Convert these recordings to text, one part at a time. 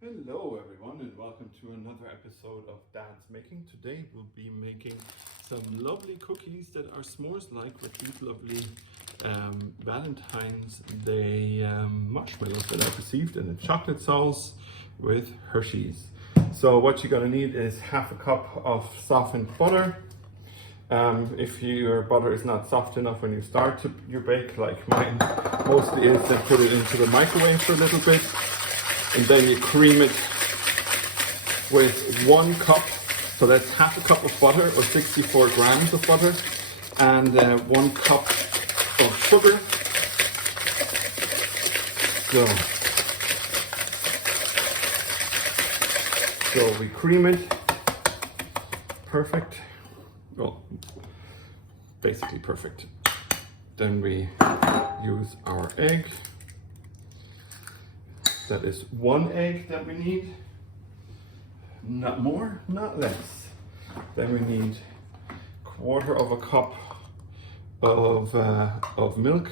Hello everyone and welcome to another episode of Dad's Making. Today we'll be making some lovely cookies that are s'mores-like with these lovely Valentine's Day marshmallows that I've received in a chocolate sauce with Hershey's. So what you're going to need is half a cup of softened butter. If your butter is not soft enough when you start your bake, like mine mostly is, then put it into the microwave for a little bit. And then you cream it with 1 cup, so that's half a cup of butter or 64 grams of butter, and 1 cup of sugar. So we cream it, perfect, well, basically perfect. Then we use our egg. That is 1 egg that we need, not more, not less. Then we need 1/4 cup of milk.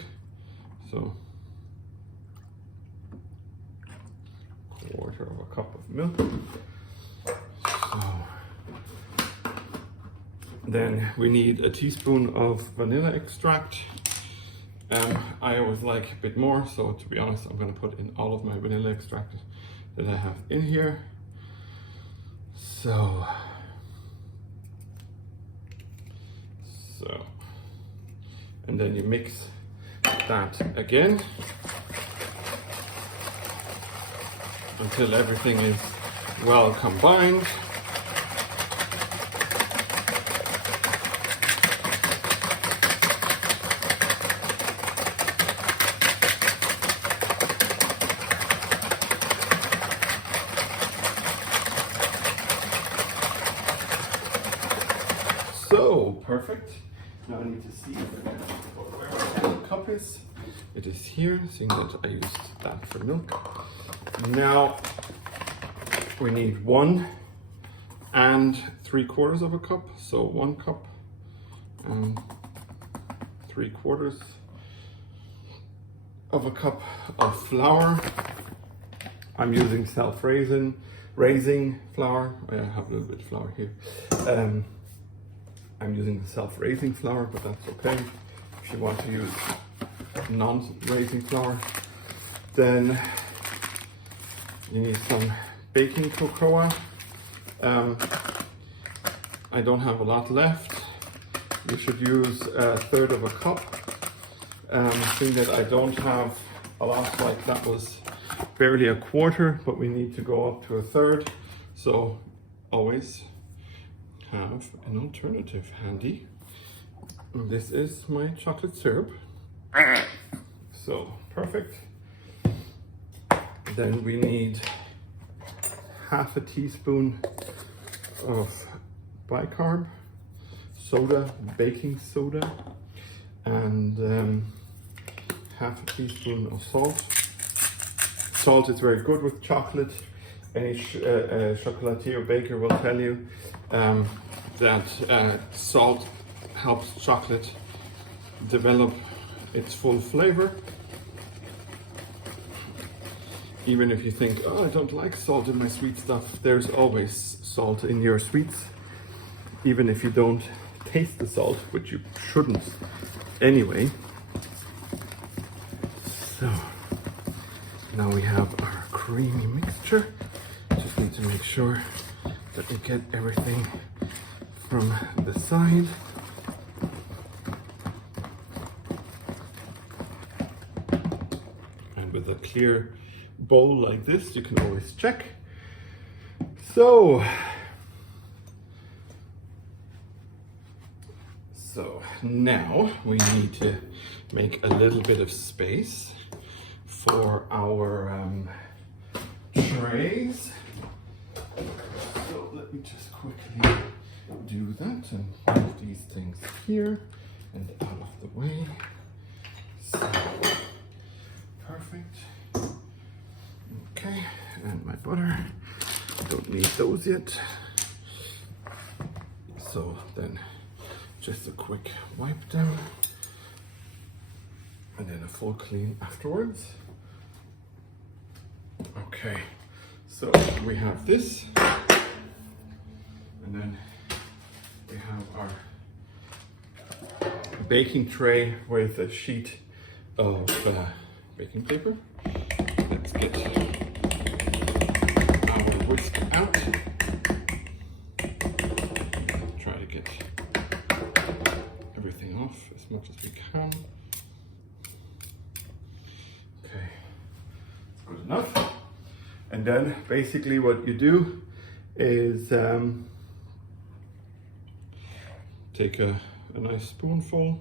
So 1/4 cup of milk. So then we need a teaspoon of vanilla extract. I always like a bit more, so to be honest, I'm going to put in all of my vanilla extract that I have in here. So, and then you mix that again until everything is well combined. So, perfect. Now I need to see where the cup is. It is here, seeing that I used that for milk. Now we need 1 3/4 cup. So 1 cup and 3/4 cup of flour. I'm using self-raising flour. I have a little bit of flour here. I'm using the self-raising flour, but that's okay. If you want to use non-raising flour, then you need some baking cocoa. I don't have a lot left. You should use 1/3 cup. Seeing that I don't have a lot, like that was barely 1/4, but we need to go up to 1/3. So always have an alternative handy. This is my chocolate syrup. So perfect. Then we need 1/2 teaspoon of bicarb soda, baking soda, and 1/2 teaspoon of salt. Salt is very good with chocolate. Any chocolatier or baker will tell you that salt helps chocolate develop its full flavor. Even if you think, oh, I don't like salt in my sweet stuff, there's always salt in your sweets. Even if you don't taste the salt, which you shouldn't anyway. So now we have our creamy mixture. Just need to make sure that we get everything from the side. And with a clear bowl like this, you can always check. So now we need to make a little bit of space for our trays. So let me just quickly do that and move these things here and out of the way. So, perfect. Okay, and my butter. Don't need those yet. So then just a quick wipe down and then a full clean afterwards. Okay, So we have this, and then we have our baking tray with a sheet of baking paper. Let's get our whisk out. Try to get everything off as much as we can. Okay, good enough. And then basically what you do is take a nice spoonful,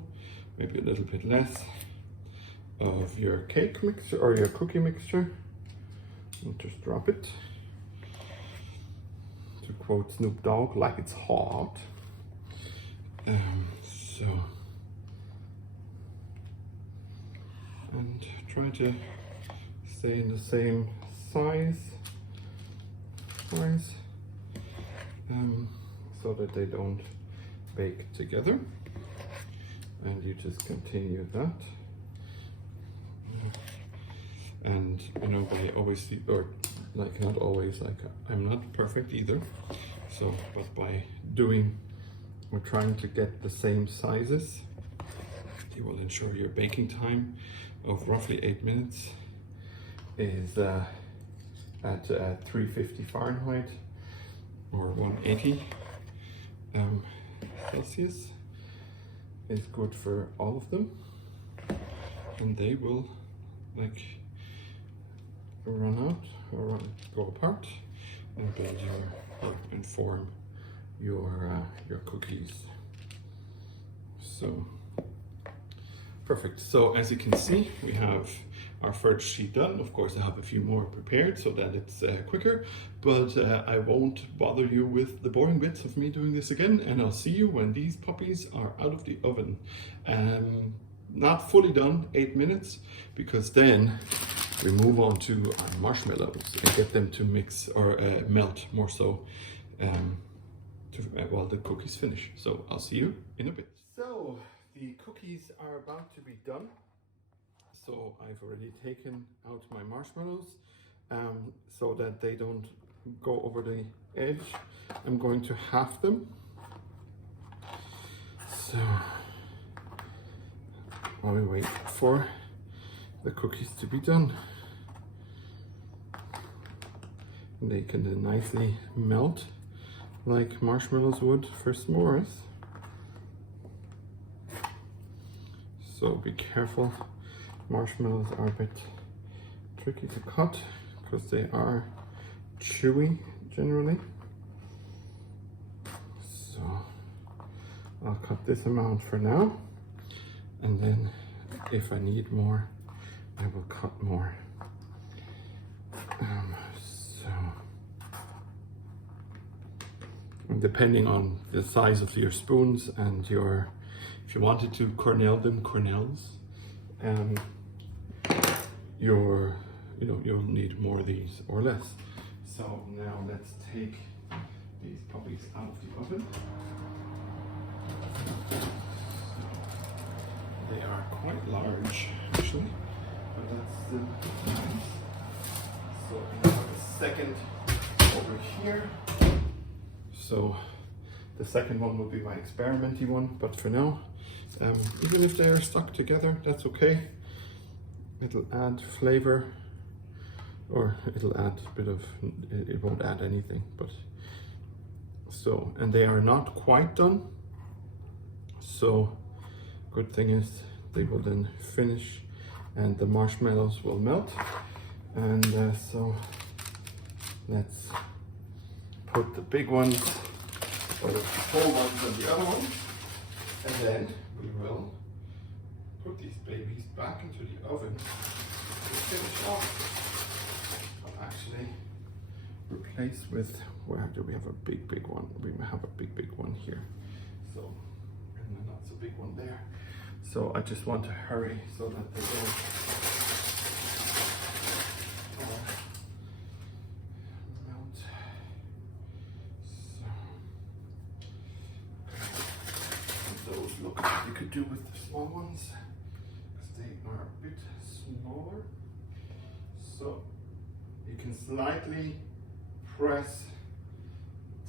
maybe a little bit less, of your cake mixture or your cookie mixture, and just drop it. To quote Snoop Dogg, like it's hot. And try to stay in the same size, so that they don't bake together. And you just continue that. And you know, by always, or like not always, like I'm not perfect either. So, but by doing, or trying to get the same sizes, you will ensure your baking time of roughly 8 minutes is at 350 Fahrenheit or 180 Celsius is good for all of them, and they will like run out or go apart and build and form your cookies. So perfect. So as you can see, we have our first sheet done. Of course, I have a few more prepared so that it's quicker, but I won't bother you with the boring bits of me doing this again, and I'll see you when these puppies are out of the oven. Not fully done, 8 minutes, because then we move on to our marshmallows and get them to mix or melt more so while the cookies finish. So I'll see you in a bit. So the cookies are about to be done. So I've already taken out my marshmallows so that they don't go over the edge. I'm going to half them. So while we wait for the cookies to be done, they can then nicely melt like marshmallows would for s'mores. So be careful. Marshmallows are a bit tricky to cut because they are chewy generally. So I'll cut this amount for now, and then if I need more, I will cut more. And depending on the size of your spoons and if you wanted to cornell them, cornels, you'll need more of these or less. So now let's take these puppies out of the oven. They are quite large actually, but that's still nice. So I have a second over here. So the second one will be my experimenty one, but for now, even if they are stuck together, that's okay. It'll add flavor, or it'll add a bit of, it won't add anything, but so, and they are not quite done. So good thing is they will then finish and the marshmallows will melt. And so let's put the big ones or the small ones on the other one, and then we will put these babies back into the oven to finish off. I'll actually replace with, where do we have a big one? We have a big one here. So, and a not so big one there. So I just want to hurry so that they don't melt. So those look like you could do with the small ones, because they are a bit smaller. So you can slightly press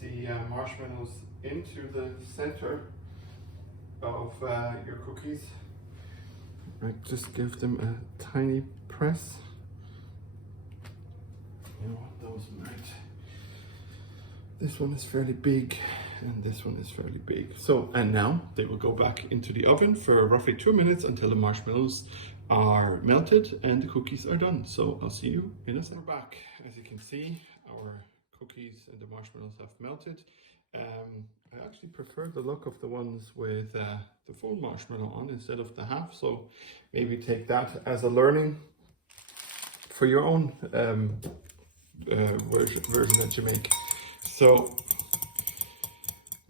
the marshmallows into the center of your cookies. Right, just give them a tiny press. You know what, those might. This one is fairly big and this one is fairly big. So, and now they will go back into the oven for roughly 2 minutes until the marshmallows are melted and the cookies are done. So I'll see you in a second. We're back. As you can see, our cookies and the marshmallows have melted. I actually prefer the look of the ones with the full marshmallow on instead of the half. So maybe take that as a learning for your own version that you make. So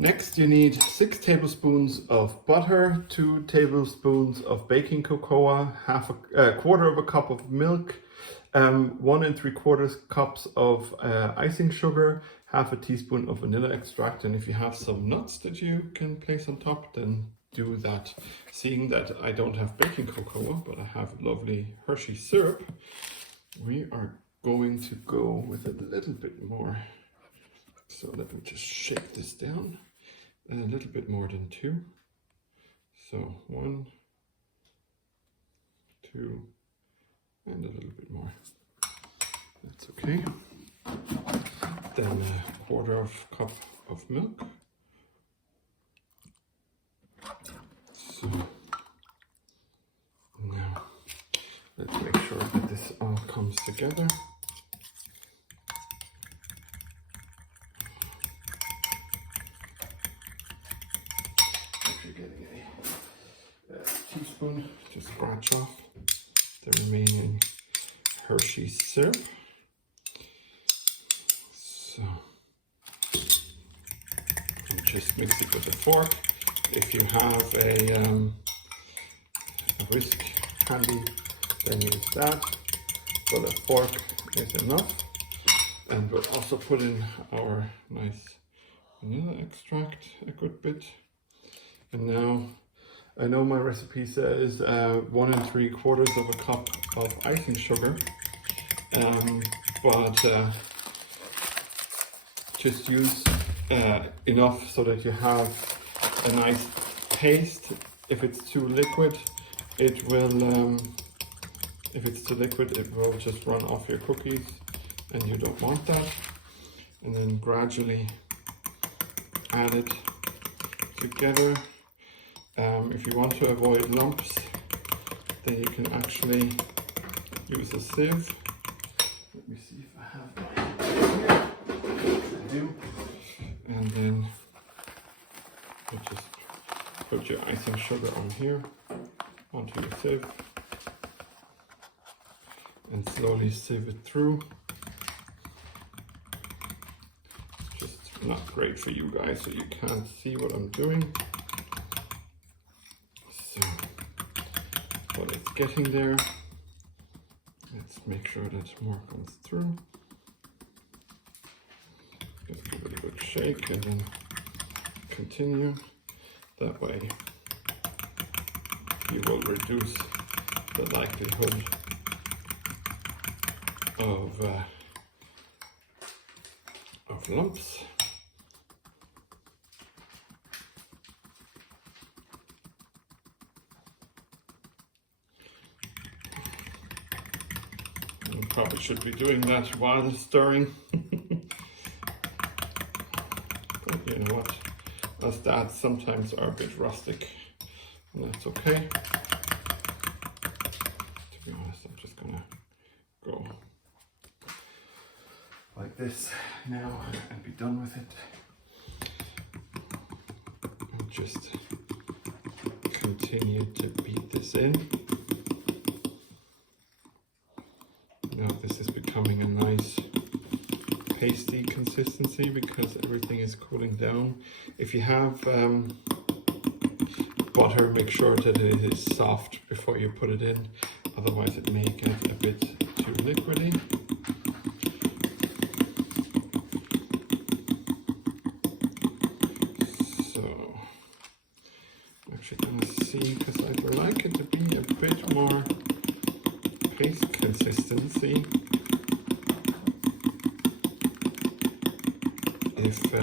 next you need 6 tablespoons of butter, 2 tablespoons of baking cocoa, a quarter of a cup of milk, 1 3/4 cups of icing sugar, half a teaspoon of vanilla extract, and if you have some nuts that you can place on top, then do that. Seeing that I don't have baking cocoa, but I have lovely Hershey syrup, we are going to go with a little bit more. So let me just shake this down, and a little bit more than 2. So 1, 2, and a little bit more. That's okay. Then a quarter of a cup of milk. So now let's make sure that this all comes together. If you're getting a teaspoon, just scratch off the remaining Hershey syrup. So and just mix it with a fork. If you have a whisk handy, then use that, but a fork is enough. And we'll also put in our nice vanilla extract, a good bit. And now, I know my recipe says 1 3/4 of a cup of icing sugar, but just use enough so that you have a nice paste. If it's too liquid, it will just run off your cookies, and you don't want that. And then gradually add it together. If you want to avoid lumps, then you can actually use a sieve. Let me see if I have that. I do. And then you just put your icing sugar on here, onto your sieve, and slowly sieve it through. It's just not great for you guys, so you can't see what I'm doing. So, but it's getting there. Let's make sure that more comes through. Just give it a good shake and then continue. That way you will reduce the likelihood of lumps. You probably should be doing that while stirring. But you know what? Us dads sometimes are a bit rustic, and that's okay. To be honest, I'm just gonna go like this now and be done with it. And just continue to beat this in. Now this is becoming a nice pasty consistency because everything is cooling down. If you have butter, make sure that it is soft before you put it in, otherwise it may get a bit too liquidy. So I'm actually going to see, because I'd like it to be a bit more paste consistency. if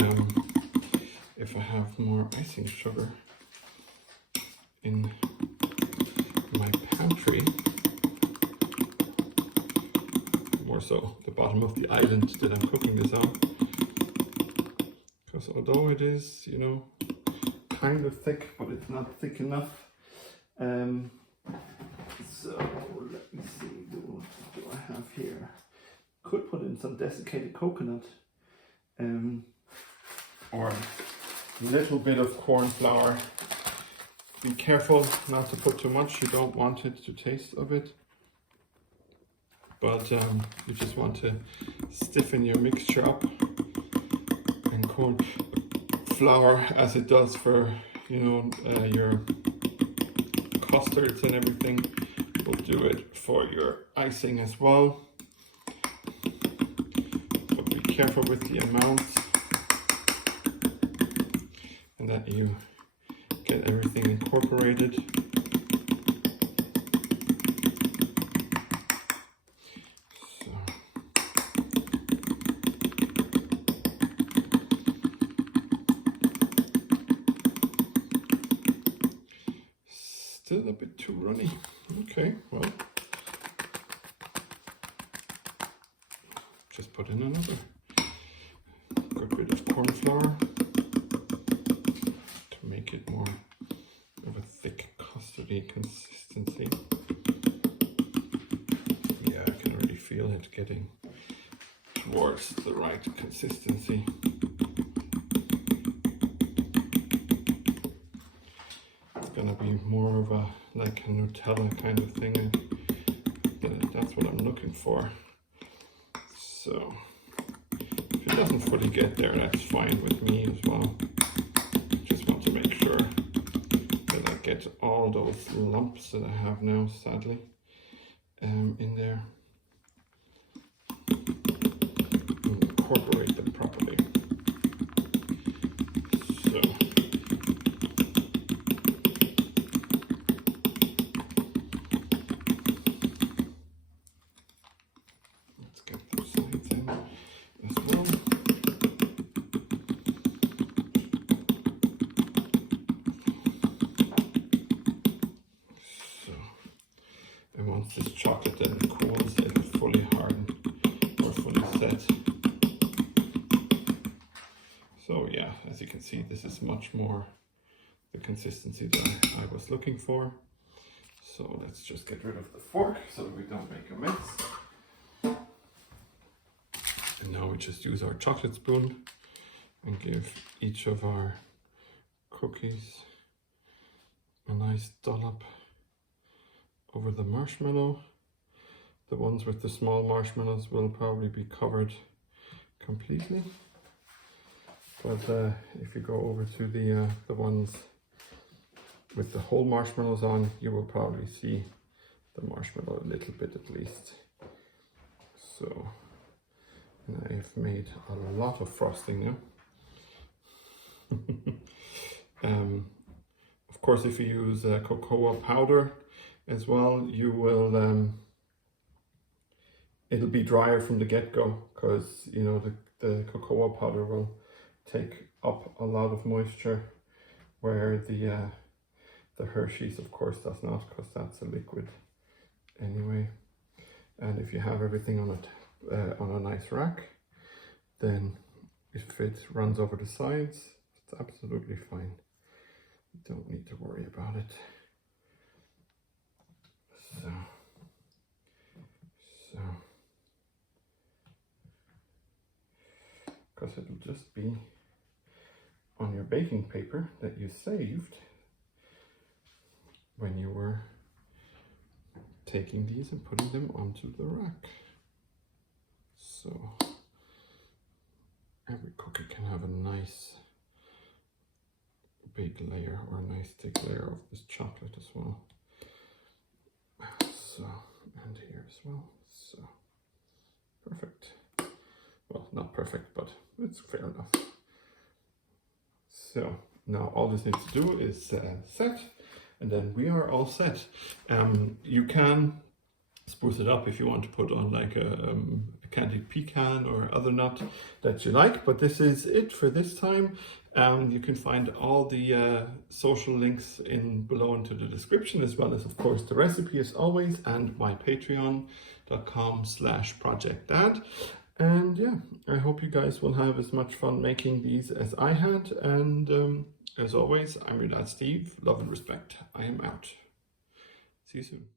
I have more icing sugar in my pantry, more so the bottom of the island that I'm cooking this on, because although it is, you know, kind of thick, but it's not thick enough. So let me see, do I have here? Could put in some desiccated coconut, or a little bit of corn flour. Be careful not to put too much, you don't want it to taste of it. But you just want to stiffen your mixture up, and corn flour, as it does for, you know, your custards and everything, will do it for your icing as well. But be careful with the amounts, and that you get everything incorporated. Still a bit too runny. Okay, well, just put in another good bit of corn flour to make it more of a thick custardy consistency. Yeah, I can already feel it getting towards the right consistency. Gonna be more of a like a Nutella kind of thing. That's what I'm looking for. So if it doesn't fully get there, that's fine with me as well. Just want to make sure that I get all those lumps that I have now, sadly, in there. And incorporate them properly. So this chocolate then cools, it'll fully harden or fully set. So yeah, as you can see, this is much more the consistency that I was looking for. So let's just get rid of the fork so that we don't make a mess. And now we just use our chocolate spoon and give each of our cookies a nice dollop over the marshmallow. The ones with the small marshmallows will probably be covered completely, but if you go over to the ones with the whole marshmallows on, you will probably see the marshmallow a little bit at least. So, and I've made a lot of frosting now. Of course, if you use cocoa powder as well, you will it'll be drier from the get-go, because you know the cocoa powder will take up a lot of moisture, where the Hershey's of course does not, because that's a liquid anyway. And if you have everything on a nice rack, then if it runs over the sides, it's absolutely fine. You don't need to worry about it. So because it'll just be on your baking paper that you saved when you were taking these and putting them onto the rack. So every cookie can have a nice big layer, or a nice thick layer of this chocolate as well. So, and here as well. So perfect. Well, not perfect, but it's fair enough. So now all this needs to do is set, and then we are all set. You can spruce it up if you want to put on like a candied pecan or other nut that you like. But this is it for this time. You can find all the social links in below into the description, as well as of course the recipe as always, and my patreon.com/projectdad. And yeah, I hope you guys will have as much fun making these as I had. And as always, I'm your dad Steve. Love and respect. I am out. See you soon.